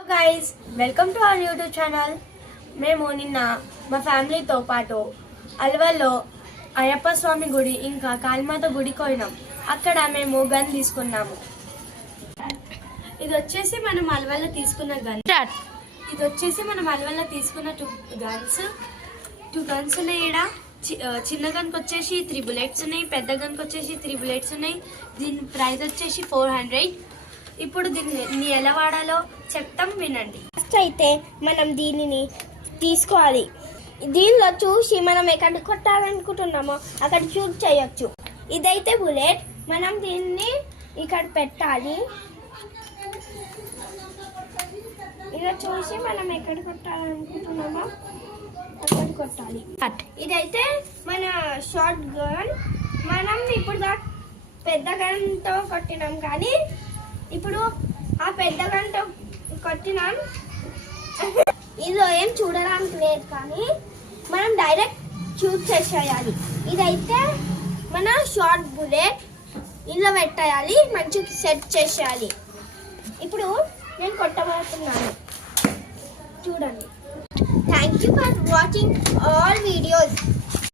Hello guys, welcome to our YouTube channel. మేము నిన్న మా ఫ్యామిలీతో పాటు అల్వాల్లో అయ్యప్ప స్వామి గుడి ఇంకా కాళీమాత గుడికి పోయినాం. అక్కడ మేము గన్ తీసుకున్నాము. ఇది వచ్చేసి మనం అల్వాల్లో తీసుకున్న గన్. టూ గన్స్ ఉన్నాయి. ఇక్కడ చిన్న గన్కి వచ్చేసి 3 bullets ఉన్నాయి, పెద్ద గన్కి వచ్చేసి 3 bullets ఉన్నాయి. దీని ప్రైస్ వచ్చేసి 400. ఇప్పుడు దీన్ని ఎలా వాడాలో చెప్తాం, వినండి. ఫస్ట్ అయితే మనం దీనిని తీసుకోవాలి. దీనిలో చూసి మనం ఎక్కడ కొట్టాలనుకుంటున్నామో అక్కడ చూస్ చేయొచ్చు. ఇదైతే బుల్లెట్. మనం దీన్ని ఇక్కడ పెట్టాలి. ఇలా చూసి మనం ఎక్కడ కొట్టాలనుకుంటున్నామో అక్కడ కొట్టాలి. ఇదైతే మన షార్ట్ గన్. మనం ఇప్పుడు పెద్ద గన్తో కొట్టినాం, కానీ ఇప్పుడు ఆ పెద్ద గన్తో కొట్టినాం. ఇదిలో ఏం చూడడానికి లేదు, కానీ మనం డైరెక్ట్ షూట్ చేసేయాలి. ఇదైతే మన షార్ట్ బుల్లెట్. ఇందులో పెట్టేయాలి, మంచిగా సెట్ చేసేయాలి. ఇప్పుడు నేను కొట్టబోతున్నాను, చూడండి. Thank you for watching all videos.